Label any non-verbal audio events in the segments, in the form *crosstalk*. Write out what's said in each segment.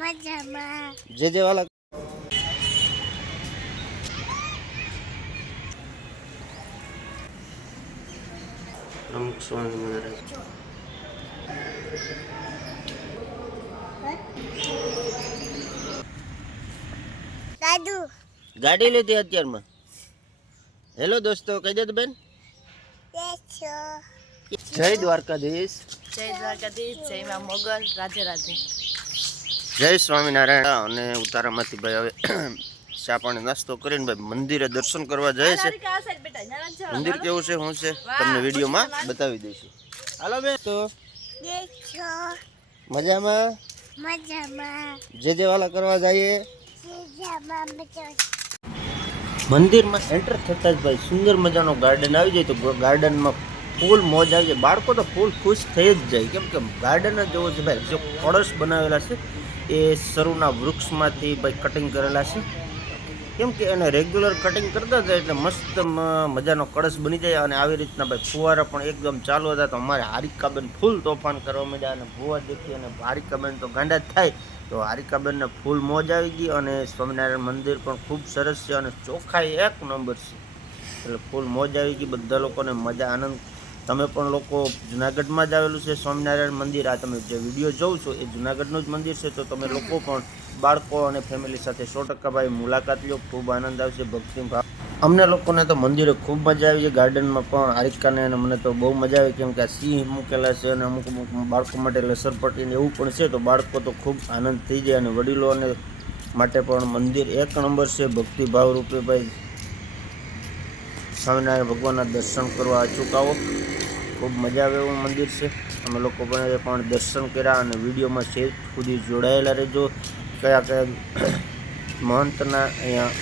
મજામાં. જે જે વાલા અમુક સ્વામી મહારાજ દાદુ. ગાડી લીધી અત્યારમાં. હેલો દોસ્તો કહી દે તો બેન. જય દ્વારકાધીશ. જય દ્વારકાધીશ જય મા મોગલ રાધે રાધે. જય સ્વામિનારાયણ. અને ઉતારામાંથી ભાઈ હવે *clears throat* ચા પાણી નાસ્તો કરીને ભાઈ મંદિરે દર્શન કરવા જાય છે. મંદિર કેવું છે શું છે? તમને વિડીયોમાં બતાવી દઈશું. હાલો બેન તો? મજામાં? મજામાં. જે જે વાલા કરવા જઈએ? મંદિરમાં એન્ટર થતાં જ ભાઈ સુંદર મજાનો ગાર્ડન આવી જાય તો ગાર્ડનમાં ફૂલ મોજ આવી જાય. બાળકો તો ફૂલ ખુશ થઈ જ જાય. કેમ કે ગાર્ડન જ જવો છે ભાઈ જો કળશ બનાવેલા છે એ સરુના વૃક્ષમાંથી ભાઈ કટિંગ કરેલા છે. કેમ કે એને રેગ્યુલર કટિંગ કરતા જાય એટલે મસ્ત મજાનો કળશ બની જાય અને આવી રીતના ભાઈ ફુવારા પણ એકદમ ચાલુ હતા. તો અમારે હારિકાબેન ફૂલ તોફાન કરવા માંડ્યા અને ભૂવા દેખી અને હારિકાબેન તો ગાંડા જ થાય. તો હારિકાબેનને ફૂલ મોજ આવી ગઈ અને સ્વામિનારાયણ મંદિર પણ ખૂબ સરસ છે અને ચોખ્ખાઈ એક નંબર છે. એટલે ફૂલ મોજ આવી ગઈ, બધા લોકોને મજા આનંદ તમે પણ લોકો જુનાગઢમાં જ આવેલું છે, સ્વામિનારાયણ મંદિર. આ તમે જે વીડિયો જોવ છો, એ જુનાગઢનું જ મંદિર છે. તો તમે લોકો પણ બાળકો અને ફેમિલી સાથે સો ટકા ભાઈ મુલાકાત લો. ખૂબ આનંદ આવશે ભક્તિભાવ અમને લોકોને તો મંદિરે ખૂબ મજા આવી છે. ગાર્ડનમાં પણ આરિકાને અને મને તો બહુ મજા આવી. કેમ કે આ સિંહ મૂકેલા છે અને અમુક અમુક બાળકો માટે લસરપટ્ટી એવું પણ છે. તો બાળકો તો ખૂબ આનંદ થઈ જાય અને વડીલોને માટે પણ મંદિર એક નંબર છે. ભક્તિભાવ રૂપે ભાઈ સ્વામિનારાયણ ભગવાનના દર્શન કરવા અચૂક આવો ખૂબ મજા આવે એવું મંદિર છે. અમે લોકો પણ પણ દર્શન કર્યા અને વિડીયોમાં શેર સુધી જોડાયેલા રહેજો. કયા કયા મહંતના અહીંયા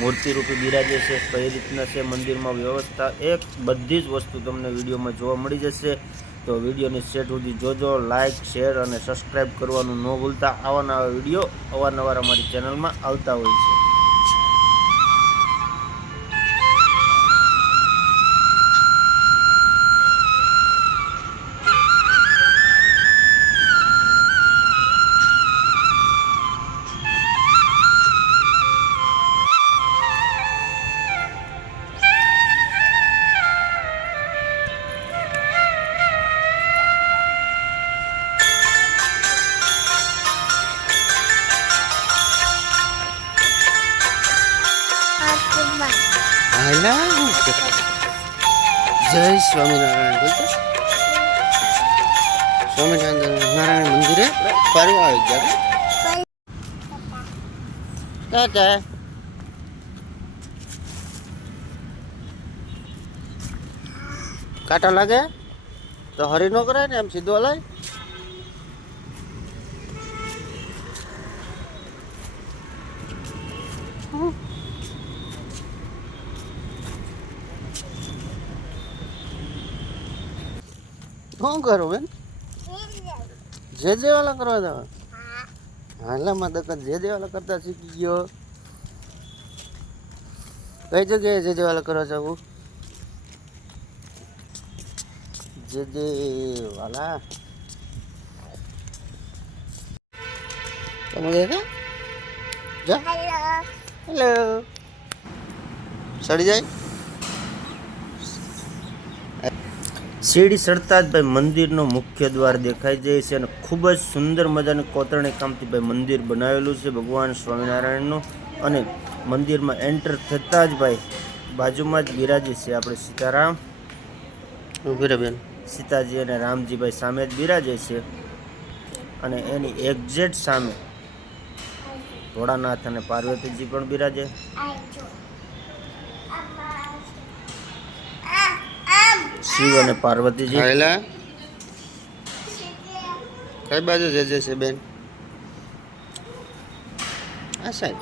મૂર્તિ રૂપે બિરાજે છે, કઈ રીતના છે, મંદિરમાં વ્યવસ્થા એક બધી જ વસ્તુ તમને વિડીયોમાં જોવા મળી જશે. તો વિડીયોને સેટ સુધી જોજો લાઇક શેર અને સબસ્ક્રાઈબ કરવાનું ન ભૂલતા. આવા નવા વીડિયો અવારનવાર અમારી ચેનલમાં આવતા હોય છે. હાલા જય સ્વામિનારાયણ. બોલતો નારાયણ મંદિરે ફરવા આવી ગયા ટાટા કાંટા લાગે? તો હરી નો કરાય ને એમ સીધો હલાય. શું કરું બેન? જે જે વાલા કરવા જવા હાલામાં દકન જે જે વાલા કરતા શીખી ગયો. કઈ જગ્યાએ જે જે વાલા કરવા જવું? જે જે વાલા તમે દેખા જા હેલો સડી જાય? સીડી ચડતા જ ભાઈ મંદિરનો મુખ્ય દ્વાર દેખાઈ જાય છે અને ખૂબ જ સુંદર મજાની કોતરણી કામથી ભાઈ મંદિર બનાવેલું છે ભગવાન સ્વામિનારાયણનું. અને મંદિરમાં એન્ટર થતાં જ ભાઈ બાજુમાં જ બિરાજે છે આપણે સીતારામ. બેન? સીતાજી અને રામજીભાઈ સામે જ બિરાજે છે. અને એની એક્ઝેક્ટ સામે ભોળાનાથ અને પાર્વતીજી પણ બિરાજે આજો આ આમ શિવ અને પાર્વતીજી. આવેલા કઈ બાજુ જે જે છે બેન? આ સાઈડ.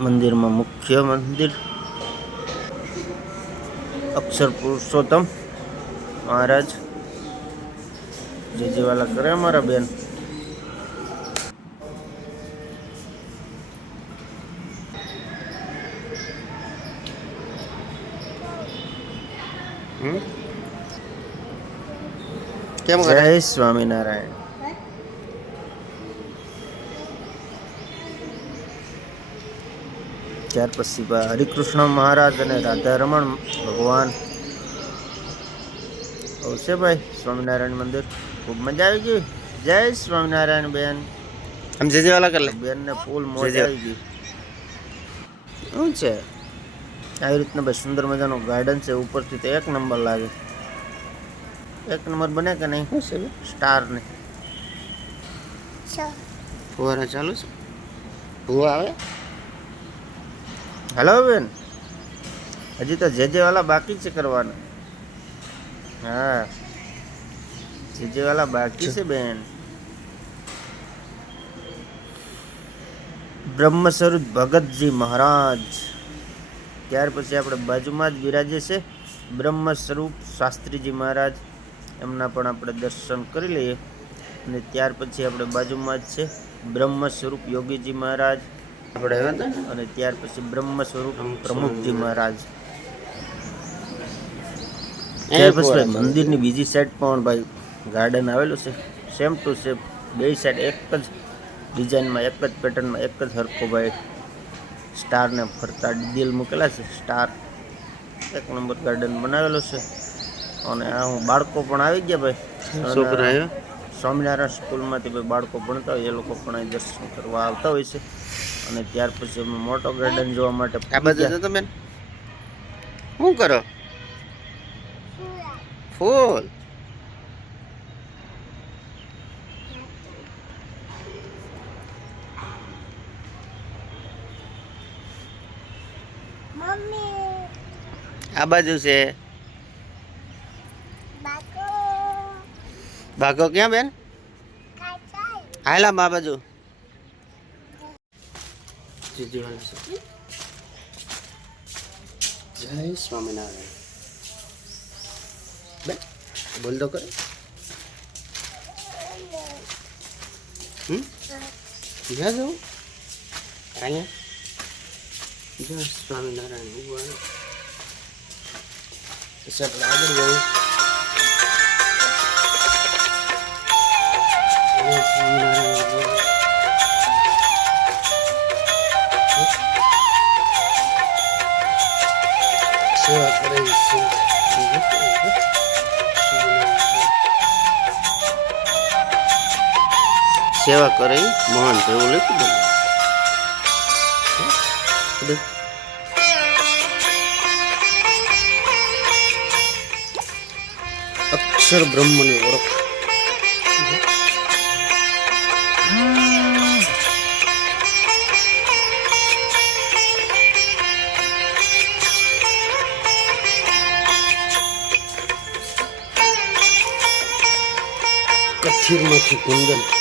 મંદિરમાં મુખ્ય મંદિર. અક્ષર પુરુષોત્તમ. મહારાજ. જે જેવાલા કરે અમારા બેન. કેમ જય સ્વામિનારાયણ. ત્યાર પછી હરિકૃષ્ણ મહારાજ અને રાધારમણ ભગવાન. આવશે ભાઈ સ્વામિનારાયણ મંદિર? ખૂબ મજા આવી ગઈ. જય સ્વામિનારાયણ બેન. આમ જે વાલા કર લે. બેન ને ફૂલ મોજ. આવી ગઈ. શું છે? આવી રીતના ભાઈ સુંદર મજાનું ગાર્ડન છે ઉપરથી તો એક નંબર લાગે. એક નંબર બને કે નહીં? શું છે સ્ટાર ને. ફુવારા ચાલુ છે? ભૂવા આવે? હેલો બેન. હજી તો જે જે વાલા બાકી છે કરવાના. હા. જે જે વાલા બાકી છે બેન. બ્રહ્મ સ્વરૂપ ભગતજી મહારાજ. ત્યાર પછી આપણે બાજુમાં જ બિરાજે છે બ્રહ્મ સ્વરૂપ શાસ્ત્રીજી મહારાજ. એમના પણ આપણે દર્શન કરી લઈએ. અને ત્યાર પછી આપણે બાજુમાં જ છે બ્રહ્મ સ્વરૂપ યોગીજી મહારાજ. આપણે અને ત્યાર પછી બ્રહ્મ સ્વરૂપ પ્રમુખજી મહારાજ. ત્યાર પછી ભાઈ મંદિરની બીજી સાઈડ પણ ભાઈ ગાર્ડન આવેલું છે. સેમ ટુ સેમ બે સાઈડ એક જ ડિઝાઇનમાં એક જ પેટર્નમાં એક જ હરખો ભાઈ. સ્ટારને ફરતા દિલ મૂકેલા છે. સ્ટાર એક નંબર ગાર્ડન બનાવેલો છે. અને આ હું બાળકો પણ આવી ગયા ભાઈ. છોકરા સ્વામિનારાયણ સ્કૂલમાંથી ભાઈ બાળકો ભણતા હોય એ લોકો પણ અહીં દર્શન કરવા આવતા હોય છે. અને ત્યાર પછી અમે મોટો ગાર્ડન જોવા માટે આ ગયા. શું કરો? ફૂલ. આ બાજુ છે. ભાગો ક્યાં બેન? હાલા આ બાજુ. જય સ્વામિનારાયણ. બેન બોલ તો કરે હમ? જવું? અહીંયા? જય સ્વામિનારાયણ ભગવાન પછી આપણે આગળ જવું સેવા કરે છે સેવા કરે મહાન એવું લખી દે અક્ષર બ્રહ્મની ઓળખ. કથિરમાંથી કુંદન.